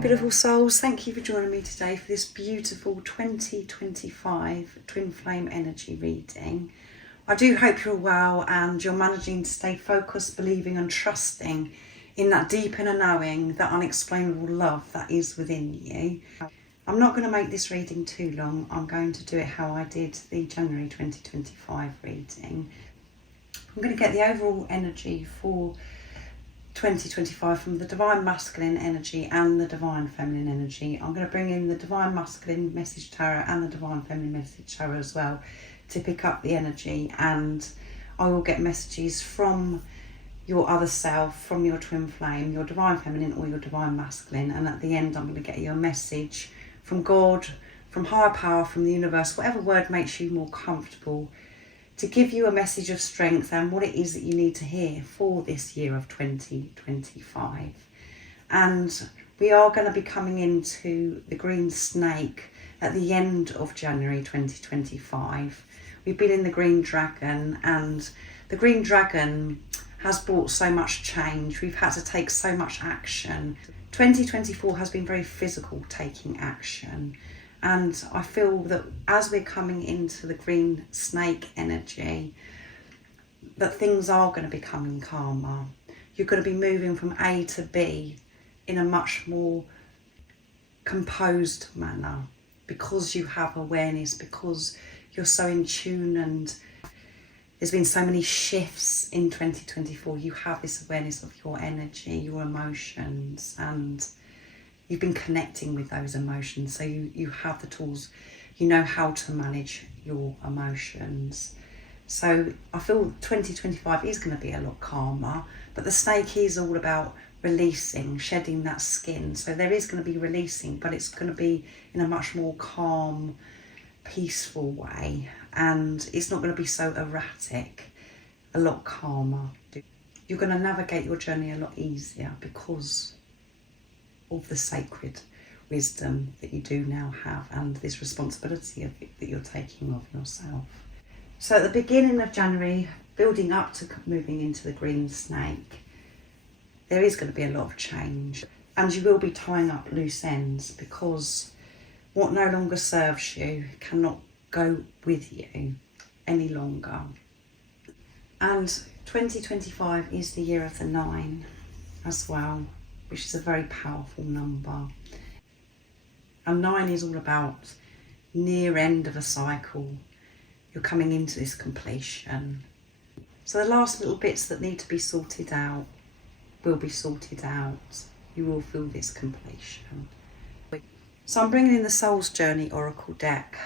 beautiful souls, thank you for joining me today for this beautiful 2025 Twin Flame energy reading. I do hope you're well and you're managing to stay focused, believing and trusting in that deep inner knowing, that unexplainable love that is within you. I'm not going to make this reading too long. I'm going to do it how I did the January 2025 reading. I'm going to get the overall energy for 2025 from the Divine Masculine energy and the Divine Feminine energy. I'm going to bring in the Divine Masculine Message Tarot and the Divine Feminine Message Tarot as well to pick up the energy, and I will get messages from your other self, from your twin flame, your Divine Feminine or your Divine Masculine, and at the end I'm going to get you a message from God, from higher power, from the universe, whatever word makes you more comfortable, to give you a message of strength and what it is that you need to hear for this year of 2025. And we are going to be coming into the green snake at the end of January 2025. We've been in the green dragon, and the green dragon has brought so much change. We've had to take so much action. 2024 has been very physical, taking action. And I feel that as we're coming into the green snake energy, that things are going to be becoming calmer. You're going to be moving from A to B in a much more composed manner, because you have awareness, because you're so in tune, and there's been so many shifts in 2024. You have this awareness of your energy, your emotions, and you've been connecting with those emotions, so you have the tools, you know how to manage your emotions. So I feel 2025 is going to be a lot calmer, but the snake is all about releasing, shedding that skin. So there is going to be releasing, but it's going to be in a much more calm, peaceful way, and it's not going to be so erratic, a lot calmer. You're going to navigate your journey a lot easier because of the sacred wisdom that you do now have, and this responsibility that you're taking of yourself. So at the beginning of January, building up to moving into the green snake, there is going to be a lot of change, and you will be tying up loose ends, because what no longer serves you cannot go with you any longer. And 2025 is the year of the 9 as well, which is a very powerful number. And 9 is all about near end of a cycle. You're coming into this completion. So the last little bits that need to be sorted out will be sorted out. You will feel this completion. So I'm bringing in the Soul's Journey Oracle deck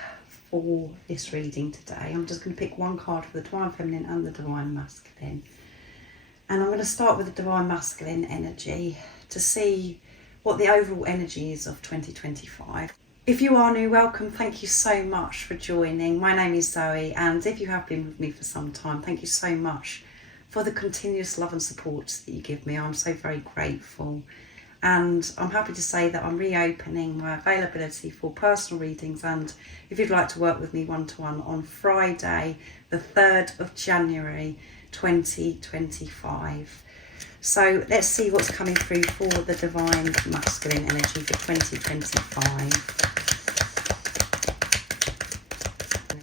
for this reading today. I'm just going to pick one card for the Divine Feminine and the Divine Masculine. And I'm going to start with the Divine Masculine energy to see what the overall energy is of 2025. If you are new, welcome. Thank you so much for joining. My name is Zoe, and if you have been with me for some time, thank you so much for the continuous love and support that you give me. I'm so very grateful. And I'm happy to say that I'm reopening my availability for personal readings, and if you'd like to work with me one-to-one on Friday, the 3rd of January 2025. So let's see what's coming through for the Divine Masculine energy for 2025.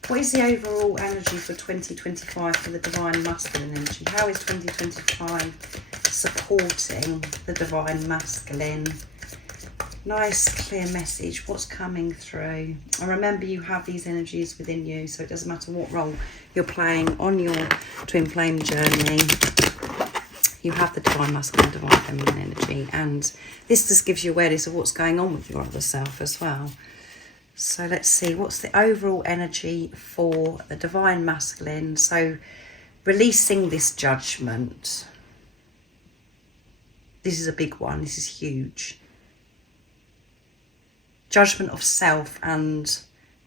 What is the overall energy for 2025 for the Divine Masculine energy? How is 2025 supporting the Divine Masculine? Nice clear message. What's coming through? And remember, you have these energies within you, so it doesn't matter what role you're playing on your twin flame journey. You have the Divine Masculine, Divine Feminine energy, and this just gives you awareness of what's going on with your other self as well. So let's see, what's the overall energy for the Divine Masculine? So releasing this judgment. This is a big one. This is huge. Judgment of self, and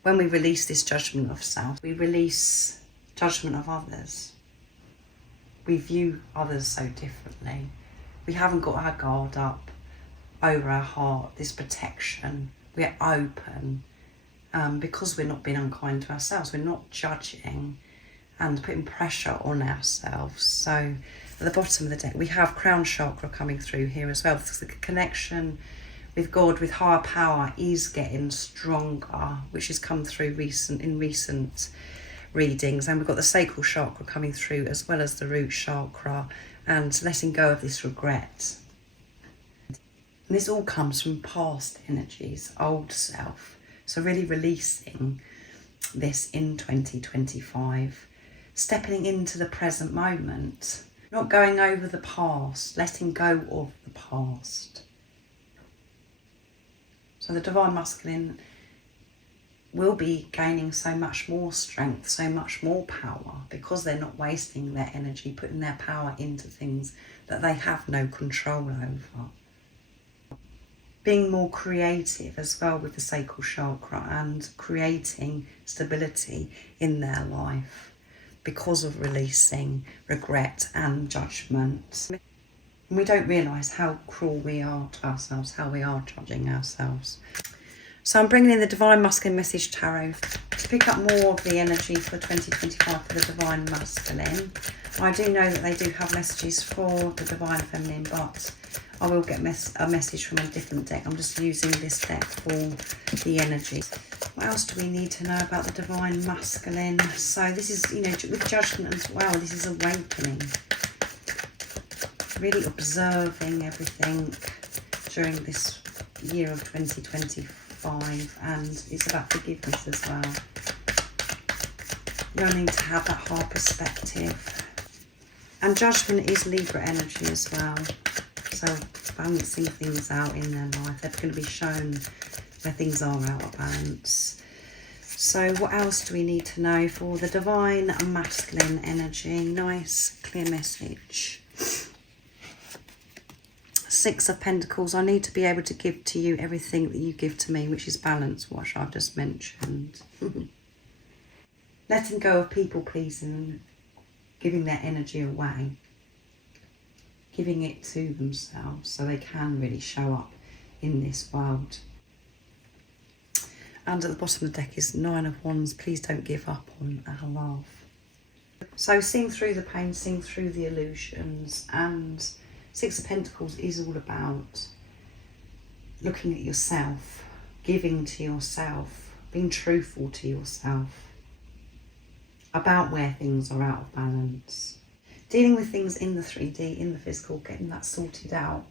when we release this judgment of self, we release judgment of others. We view others so differently. We haven't got our guard up over our heart, this protection. We're open because we're not being unkind to ourselves. We're not judging and putting pressure on ourselves. So at the bottom of the deck, we have crown chakra coming through here as well. It's the connection with God, with higher power, is getting stronger, which has come through in recent readings. And we've got the sacral chakra coming through, as well as the root chakra, and letting go of this regret. And this all comes from past energies, old self. So really releasing this in 2025, stepping into the present moment, not going over the past, letting go of the past. So the divine masculine will be gaining so much more strength, so much more power, because they're not wasting their energy, putting their power into things that they have no control over. Being more creative as well with the sacral chakra, and creating stability in their life because of releasing regret and judgment. And we don't realise how cruel we are to ourselves, how we are judging ourselves. So I'm bringing in the Divine Masculine Message Tarot to pick up more of the energy for 2025 for the Divine Masculine. I do know that they do have messages for the Divine Feminine, but I will get a message from a different deck. I'm just using this deck for the energy. What else do we need to know about the Divine Masculine? So this is, with judgment as well, this is awakening. Really observing everything during this year of 2025. And it's about forgiveness as well. Learning to have that hard perspective. And judgment is Libra energy as well. So balancing things out in their life. They're going to be shown where things are out of balance. So what else do we need to know for the Divine Masculine energy? Nice, clear message. Six of Pentacles. I need to be able to give to you everything that you give to me, which is balance, what I've just mentioned. Letting go of people pleasing and giving their energy away. Giving it to themselves so they can really show up in this world. And at the bottom of the deck is Nine of Wands. Please don't give up on our love. So seeing through the pain, seeing through the illusions. And Six of Pentacles is all about looking at yourself, giving to yourself, being truthful to yourself about where things are out of balance. Dealing with things in the 3D, in the physical, getting that sorted out,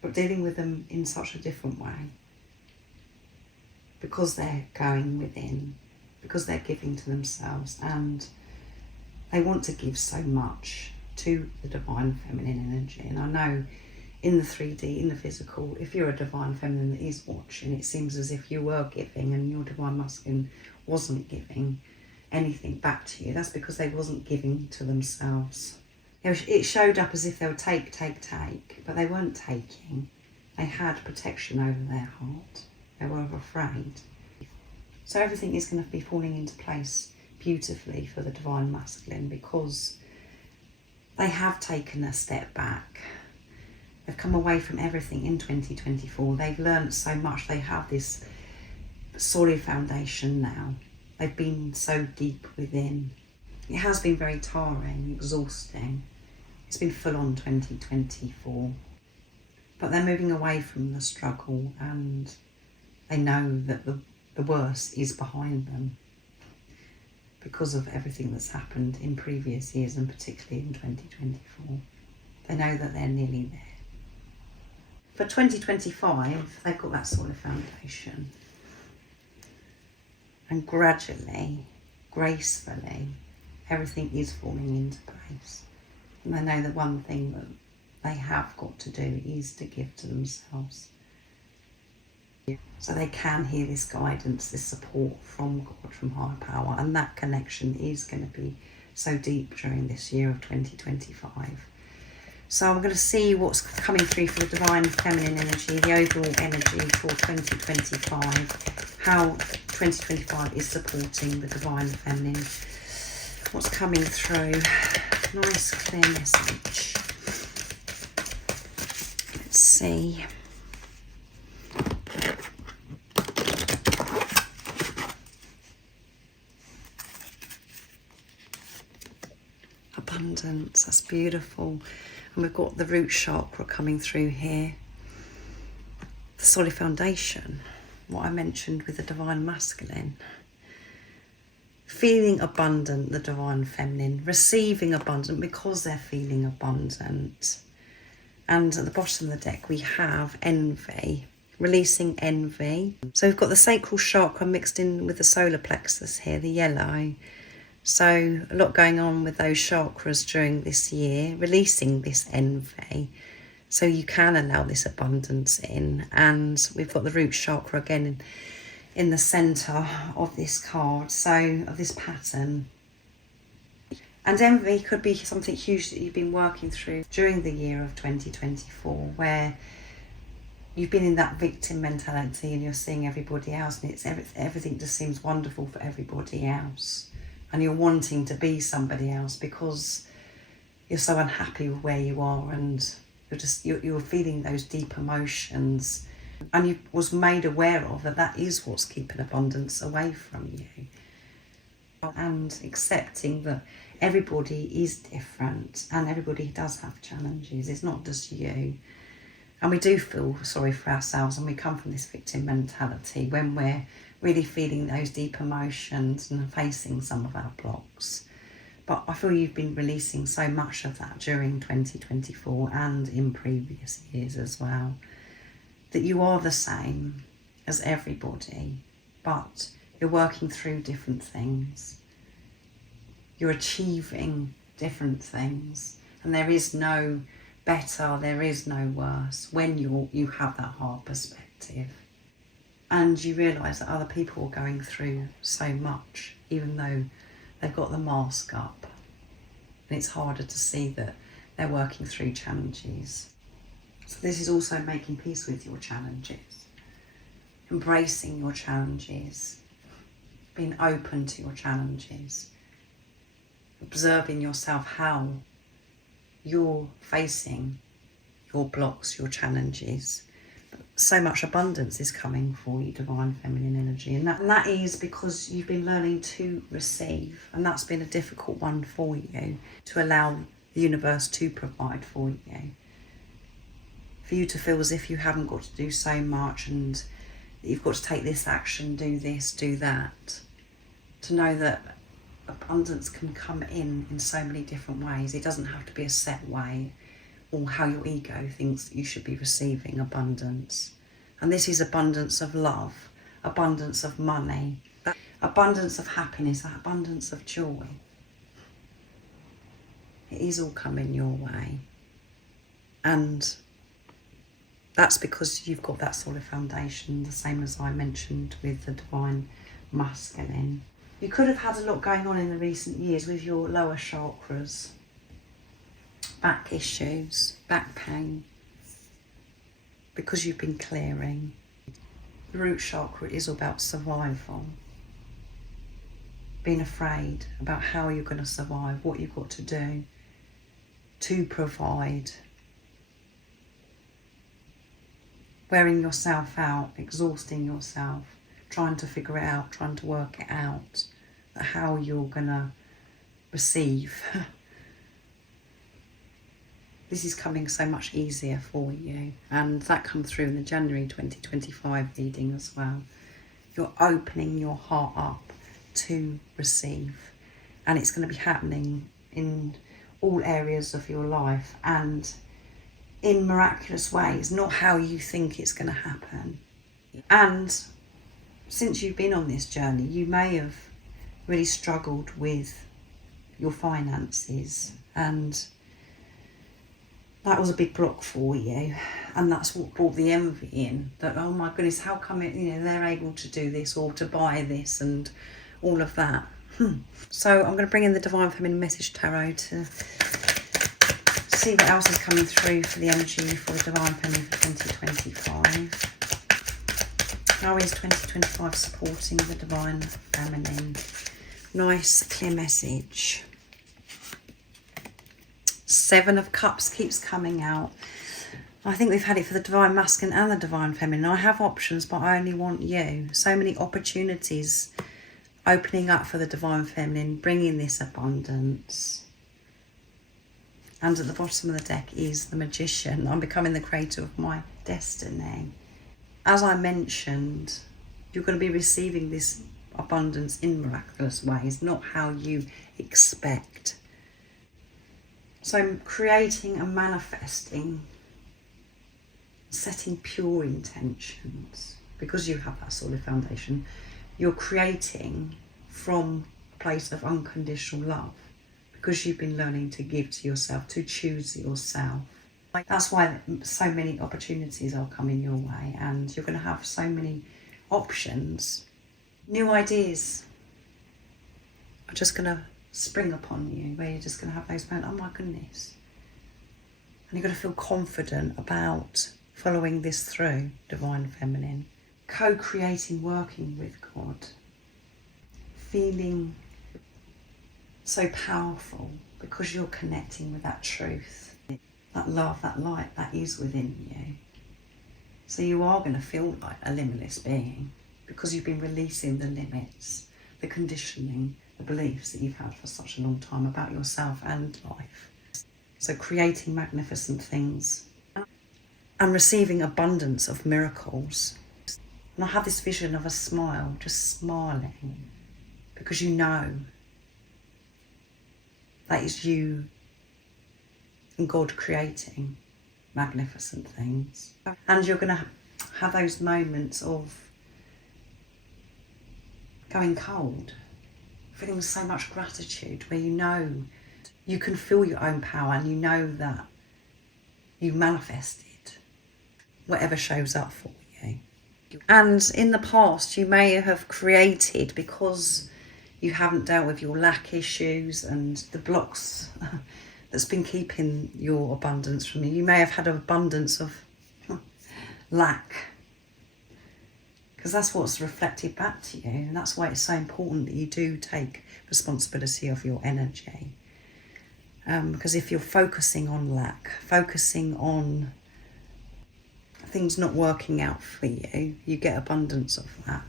but dealing with them in such a different way, because they're going within, because they're giving to themselves, and they want to give so much to the Divine Feminine energy. And I know in the 3D, in the physical, if you're a Divine Feminine that is watching, it seems as if you were giving and your Divine Masculine wasn't giving anything back to you. That's because they wasn't giving to themselves. It showed up as if they would take, but they weren't taking. They had protection over their heart. They were afraid. So everything is going to be falling into place beautifully for the Divine Masculine, because they have taken a step back. They've come away from everything in 2024. They've learned so much. They have this solid foundation now. They've been so deep within. It has been very tiring, exhausting. It's been full on 2024. But they're moving away from the struggle, and they know that the worst is behind them, because of everything that's happened in previous years, and particularly in 2024. They know that they're nearly there. For 2025, they've got that sort of foundation. And gradually, gracefully, everything is falling into place. And they know that one thing that they have got to do is to give to themselves. So they can hear this guidance, this support from God, from higher power, and that connection is going to be so deep during this year of 2025. So I'm going to see what's coming through for the Divine Feminine energy, the overall energy for 2025, how 2025 is supporting the Divine Feminine. What's coming through? Nice clear message. Let's see. Abundance, that's beautiful. And we've got the root chakra coming through here. the solid foundation, what I mentioned with the divine masculine. Feeling abundant, the divine feminine. Receiving abundant because they're feeling abundant. And at the bottom of the deck we have envy. Releasing envy. So we've got the sacral chakra mixed in with the solar plexus here, the yellow. So a lot going on with those chakras during this year. Releasing this envy so you can allow this abundance in. And we've got the root chakra again in the centre of this card, so of this pattern. And envy could be something huge that you've been working through during the year of 2024, where you've been in that victim mentality and you're seeing everybody else, and it's everything just seems wonderful for everybody else, and you're wanting to be somebody else because you're so unhappy with where you are, and you're feeling those deep emotions. And you was made aware of that is what's keeping abundance away from you. And accepting that everybody is different and everybody does have challenges. It's not just you. And we do feel sorry for ourselves, and we come from this victim mentality when we're really feeling those deep emotions and facing some of our blocks. But I feel you've been releasing so much of that during 2024 and in previous years as well. That you are the same as everybody, but you're working through different things. You're achieving different things, and there is no better, there is no worse when you have that heart perspective. And you realise that other people are going through so much, even though they've got the mask up. And it's harder to see that they're working through challenges. So this is also making peace with your challenges, embracing your challenges, being open to your challenges, observing yourself how you're facing your blocks, your challenges. So much abundance is coming for you, divine feminine energy, and that is because you've been learning to receive, and that's been a difficult one for you, to allow the universe to provide for you. For you to feel as if you haven't got to do so much and that you've got to take this action, do this, do that. To know that abundance can come in so many different ways. It doesn't have to be a set way or how your ego thinks that you should be receiving abundance. And this is abundance of love, abundance of money, abundance of happiness, abundance of joy. It is all coming your way. And that's because you've got that solid foundation, the same as I mentioned with the divine masculine. You could have had a lot going on in the recent years with your lower chakras. Back issues, back pain, because you've been clearing. The root chakra is about survival. Being afraid about how you're going to survive, what you've got to do to provide. Wearing yourself out, exhausting yourself, trying to figure it out, trying to work it out, how you're going to receive. This is coming so much easier for you, and that comes through in the January 2025 reading as well. You're opening your heart up to receive, and it's going to be happening in all areas of your life and in miraculous ways, not how you think it's going to happen. And since you've been on this journey, you may have really struggled with your finances, and that was a big block for you, and that's what brought the envy in, that, oh my goodness, how come it, they're able to do this or to buy this and all of that. So I'm going to bring in the Divine Feminine Message Tarot to see what else is coming through for the energy for the Divine Feminine for 2025. How is 2025 supporting the Divine Feminine? Nice, clear message. Seven of Cups keeps coming out. I think we've had it for the Divine Masculine and the Divine Feminine. I have options, but I only want you. So many opportunities opening up for the Divine Feminine, bringing this abundance. And at the bottom of the deck is the Magician. I'm becoming the creator of my destiny. as I mentioned, you're going to be receiving this abundance in miraculous ways, not how you expect. So creating and manifesting, setting pure intentions, because you have that solid foundation, you're creating from a place of unconditional love, because you've been learning to give to yourself, to choose yourself. That's why so many opportunities are coming your way, and you're going to have so many options. New ideas are just going to spring upon you, where you're just going to have those moments, oh my goodness. And you're going to feel confident about following this through, Divine Feminine. Co-creating, working with God. Feeling so powerful because you're connecting with that truth, that love, that light that is within you. So you are going to feel like a limitless being because you've been releasing the limits, the conditioning, the beliefs that you've had for such a long time about yourself and life. So creating magnificent things and receiving abundance of miracles. And I have this vision of a smile, just smiling, because you know that is you and God creating magnificent things. And you're going to have those moments of going cold, feeling so much gratitude, where you know you can feel your own power and you know that you manifested whatever shows up for you. And in the past, you may have created, because you haven't dealt with your lack issues and the blocks that's been keeping your abundance from you. You may have had an abundance of lack, because that's what's reflected back to you. And that's why it's so important that you do take responsibility of your energy. Because if you're focusing on lack, focusing on things not working out for you, you get abundance of that.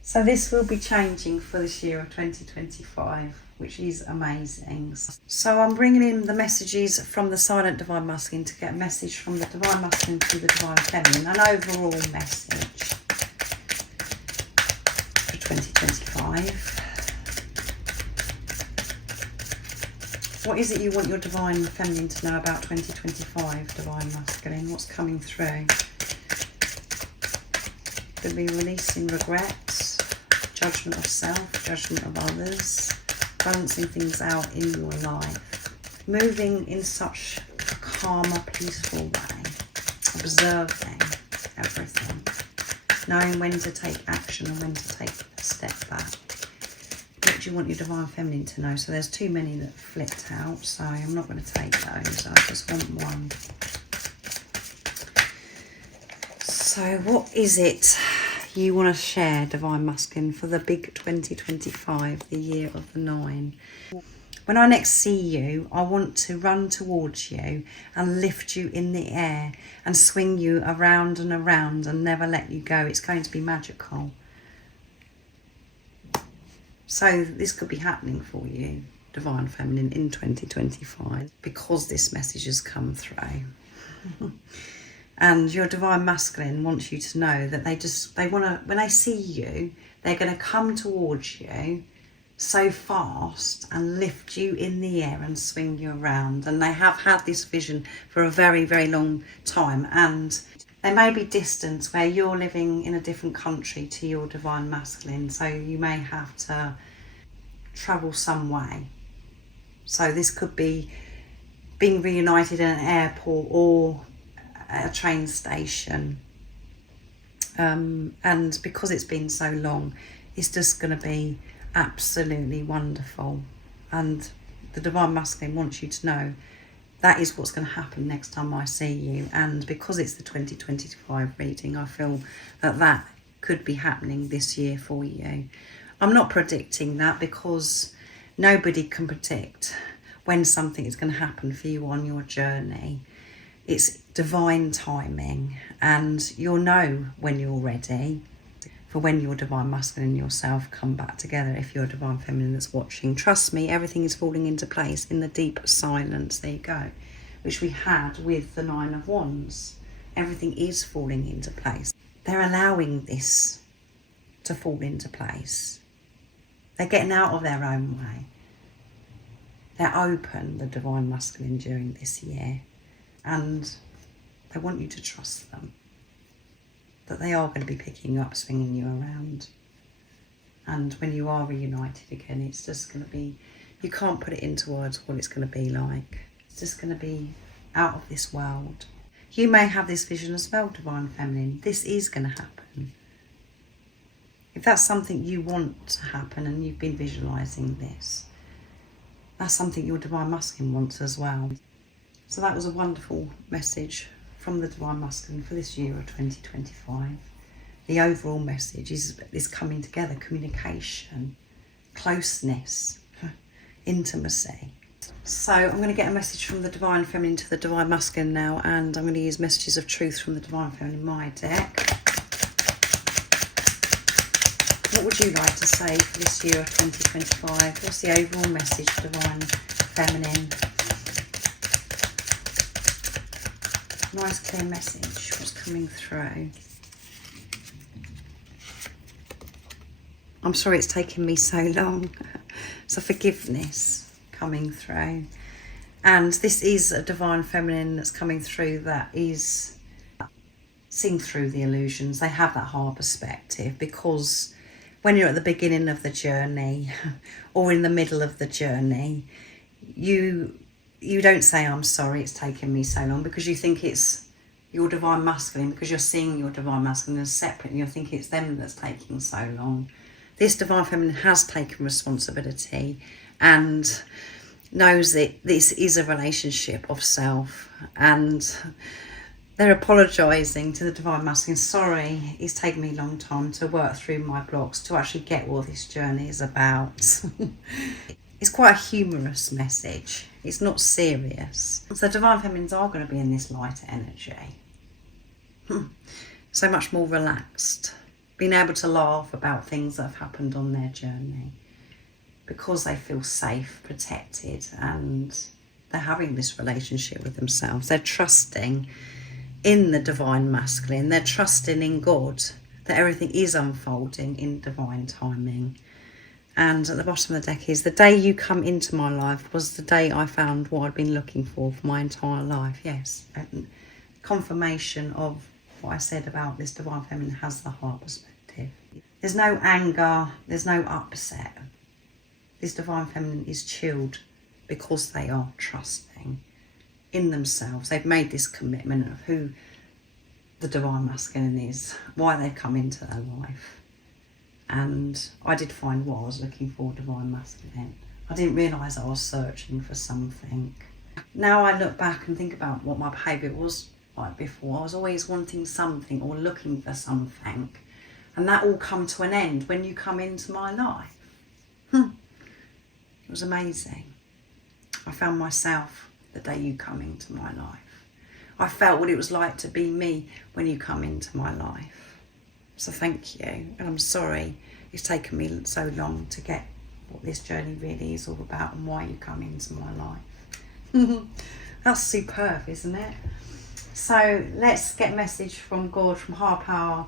So this will be changing for this year of 2025, which is amazing. So I'm bringing in the messages from the Silent Divine Masculine to get a message from the Divine Masculine to the Divine Feminine, an overall message for 2025. What is it you want your Divine Feminine to know about 2025, Divine Masculine? What's coming through? Could be releasing regrets, judgment of self, judgment of others, balancing things out in your life, moving in such a calmer, peaceful way, observing everything, knowing when to take action and when to take a step back. What do you want your Divine Feminine to know? So there's too many that flipped out, so I'm not going to take those. I just want one. So what is it you want to share, Divine Masculine, for the big 2025, the year of the 9? When I next see you, I want to run towards you and lift you in the air and swing you around and around and never let you go. It's going to be magical. So this could be happening for you, Divine Feminine, in 2025, because this message has come through. And your Divine Masculine wants you to know that they want to, when they see you, they're going to come towards you so fast and lift you in the air and swing you around. And they have had this vision for a very, very long time. And there may be distance where you're living in a different country to your Divine Masculine. So you may have to travel some way. So this could be being reunited in an airport or at a train station. And because it's been so long, it's just going to be absolutely wonderful. And the Divine Masculine wants you to know that is what's going to happen next time I see you. And because it's the 2025 reading, I feel that that could be happening this year for you. I'm not predicting that, because nobody can predict when something is going to happen for you on your journey. It's divine timing, and you'll know when you're ready for when your Divine Masculine and yourself come back together. If you're a Divine Feminine that's watching, trust me, everything is falling into place in the deep silence. There you go, which we had with the 9 of Wands. Everything is falling into place. they're allowing this to fall into place. They're getting out of their own way. They're open, the divine masculine, during this year. And they want you to trust them. That they are going to be picking you up, swinging you around. And when you are reunited again, it's just going to be, you can't put it into words what it's going to be like. It's just going to be out of this world. You may have this vision as well, Divine Feminine. This is going to happen. If that's something you want to happen and you've been visualising this, that's something your Divine Masculine wants as well. So that was a wonderful message from the Divine Masculine for this year of 2025. The overall message is coming together, communication, closeness, intimacy. So I'm going to get a message from the Divine Feminine to the Divine Masculine now, and I'm going to use messages of truth from the Divine Feminine in my deck. What would you like to say for this year of 2025? What's the overall message, Divine Feminine? Nice clear message. What's coming through? I'm sorry it's taken me so long. So forgiveness coming through. And this is a Divine Feminine that's coming through that is seeing through the illusions. They have that hard perspective, because when you're at the beginning of the journey or in the middle of the journey, you don't say, I'm sorry it's taken me so long, because you think it's your Divine Masculine, because you're seeing your Divine Masculine as separate and you're thinking it's them that's taking so long. This Divine Feminine has taken responsibility and knows that this is a relationship of self, and they're apologising to the Divine Masculine. Sorry, it's taken me a long time to work through my blocks to actually get what this journey is about. It's quite a humorous message. It's not serious. So Divine Feminines are going to be in this lighter energy. So much more relaxed. Being able to laugh about things that have happened on their journey, because they feel safe, protected, and they're having this relationship with themselves. They're trusting in the Divine Masculine. They're trusting in God, that everything is unfolding in divine timing. And at the bottom of the deck is, the day you come into my life was the day I found what I'd been looking for my entire life. Yes, confirmation of what I said about this Divine Feminine has the heart perspective. There's no anger, there's no upset. This Divine Feminine is chilled because they are trusting in themselves. They've made this commitment of who the Divine Masculine is, why they've come into their life. And I did find what I was looking for, Divine Masculine. I didn't realise I was searching for something. Now I look back and think about what my behaviour was like before. I was always wanting something or looking for something. And that all come to an end when you come into my life. It was amazing. I found myself the day you come into my life. I felt what it was like to be me when you come into my life. So thank you. And I'm sorry it's taken me so long to get what this journey really is all about and why you come into my life. That's superb, isn't it? So let's get a message from God, from higher power,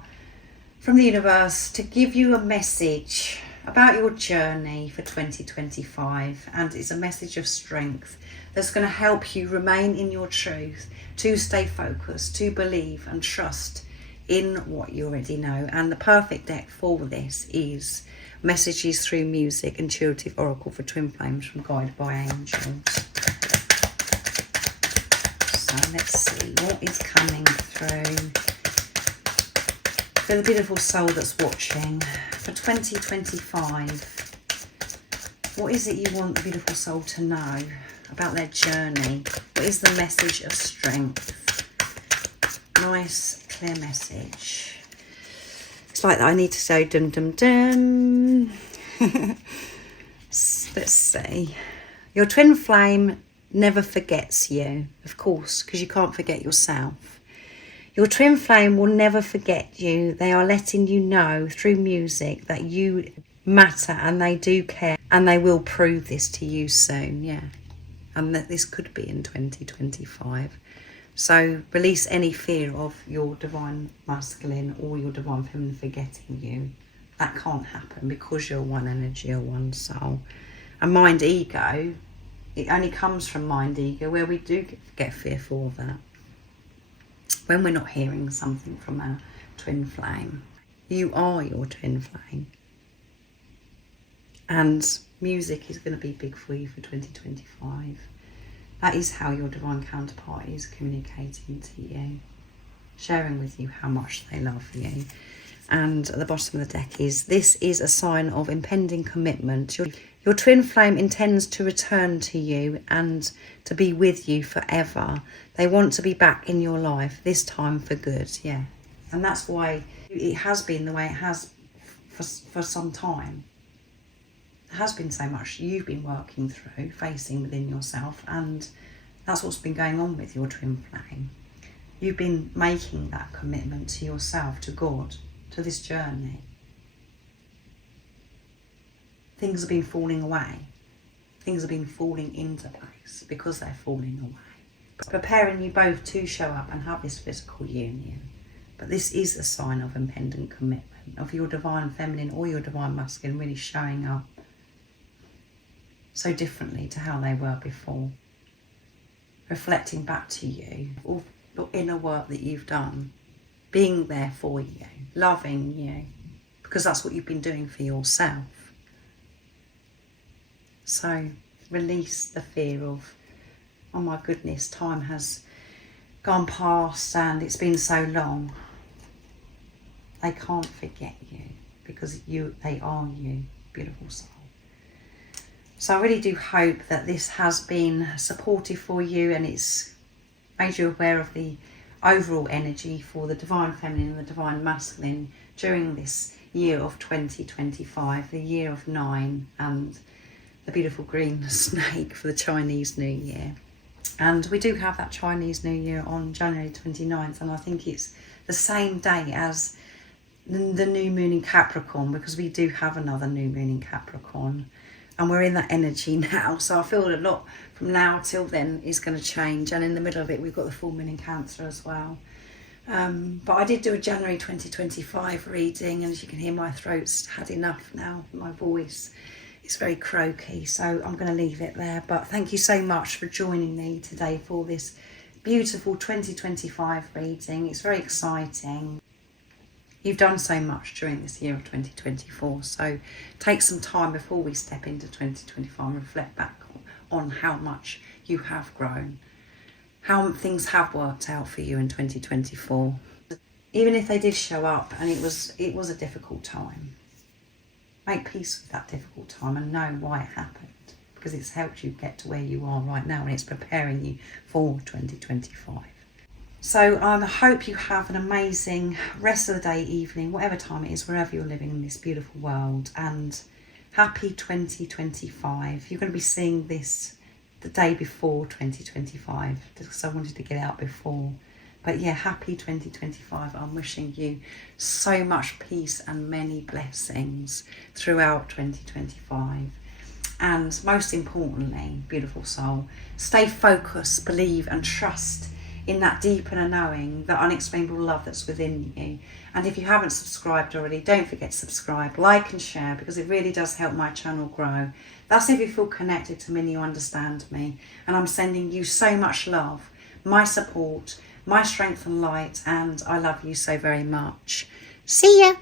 from the universe, to give you a message about your journey for 2025. And it's a message of strength that's going to help you remain in your truth, to stay focused, to believe and trust in what you already know. And the perfect deck for this is Messages Through Music, Intuitive Oracle for Twin Flames from Guided by Angels. So let's see what is coming through for the beautiful soul that's watching for 2025. What is it you want the beautiful soul to know about their journey? What is the message of strength? Nice, clear message. It's like that I need to say dum dum dum. Let's see. Your twin flame never forgets you, of course, because you can't forget yourself. Your twin flame will never forget you. They are letting you know through music that you matter and they do care, and they will prove this to you soon, yeah. And that this could be in 2025. So release any fear of your divine masculine or your divine feminine forgetting you. That can't happen because you're one energy or one soul. And mind ego, it only comes from mind ego where we do get fearful of that. When we're not hearing something from our twin flame. You are your twin flame. And music is going to be big for you for 2025. That is how your divine counterpart is communicating to you, sharing with you how much they love you. And at the bottom of the deck is, this is a sign of impending commitment. Your twin flame intends to return to you and to be with you forever. They want to be back in your life, this time for good, yeah. And that's why it has been the way it has for some time. There has been so much you've been working through, facing within yourself, and that's what's been going on with your twin flame. You've been making that commitment to yourself, to God, to this journey. Things have been falling away. Things have been falling into place because they're falling away. Preparing you both to show up and have this physical union. But this is a sign of impending commitment, of your divine feminine or your divine masculine really showing up so differently to how they were before. Reflecting back to you, all the inner work that you've done, being there for you, loving you, because that's what you've been doing for yourself. So release the fear of, oh my goodness, time has gone past and it's been so long. They can't forget you because they are you, beautiful soul. So I really do hope that this has been supportive for you and it's made you aware of the overall energy for the divine feminine and the divine masculine during this year of 2025, the year of 9, and the beautiful green snake for the Chinese New Year. And we do have that Chinese New Year on January 29th, and I think it's the same day as the new moon in Capricorn, because we do have another new moon in Capricorn. And we're in that energy now, so I feel a lot from now till then is going to change. And in the middle of it, we've got the full moon in Cancer as well. But I did do a January 2025 reading, and as you can hear, my throat's had enough now. My voice is very croaky, so I'm going to leave it there. But thank you so much for joining me today for this beautiful 2025 reading. It's very exciting. You've done so much during this year of 2024, so take some time before we step into 2025 and reflect back on how much you have grown, how things have worked out for you in 2024. Even if they did show up and it was a difficult time, make peace with that difficult time and know why it happened, because it's helped you get to where you are right now and it's preparing you for 2025. So I hope you have an amazing rest of the day, evening, whatever time it is, wherever you're living in this beautiful world. And happy 2025. You're going to be seeing this the day before 2025, because I wanted to get out before. But yeah, happy 2025. I'm wishing you so much peace and many blessings throughout 2025. And most importantly, beautiful soul, stay focused, believe and trust in that deep inner knowing, that unexplainable love that's within you. And if you haven't subscribed already, don't forget to subscribe, like and share, because it really does help my channel grow. That's if you feel connected to me and you understand me. And I'm sending you so much love, my support, my strength and light, and I love you so very much. See ya!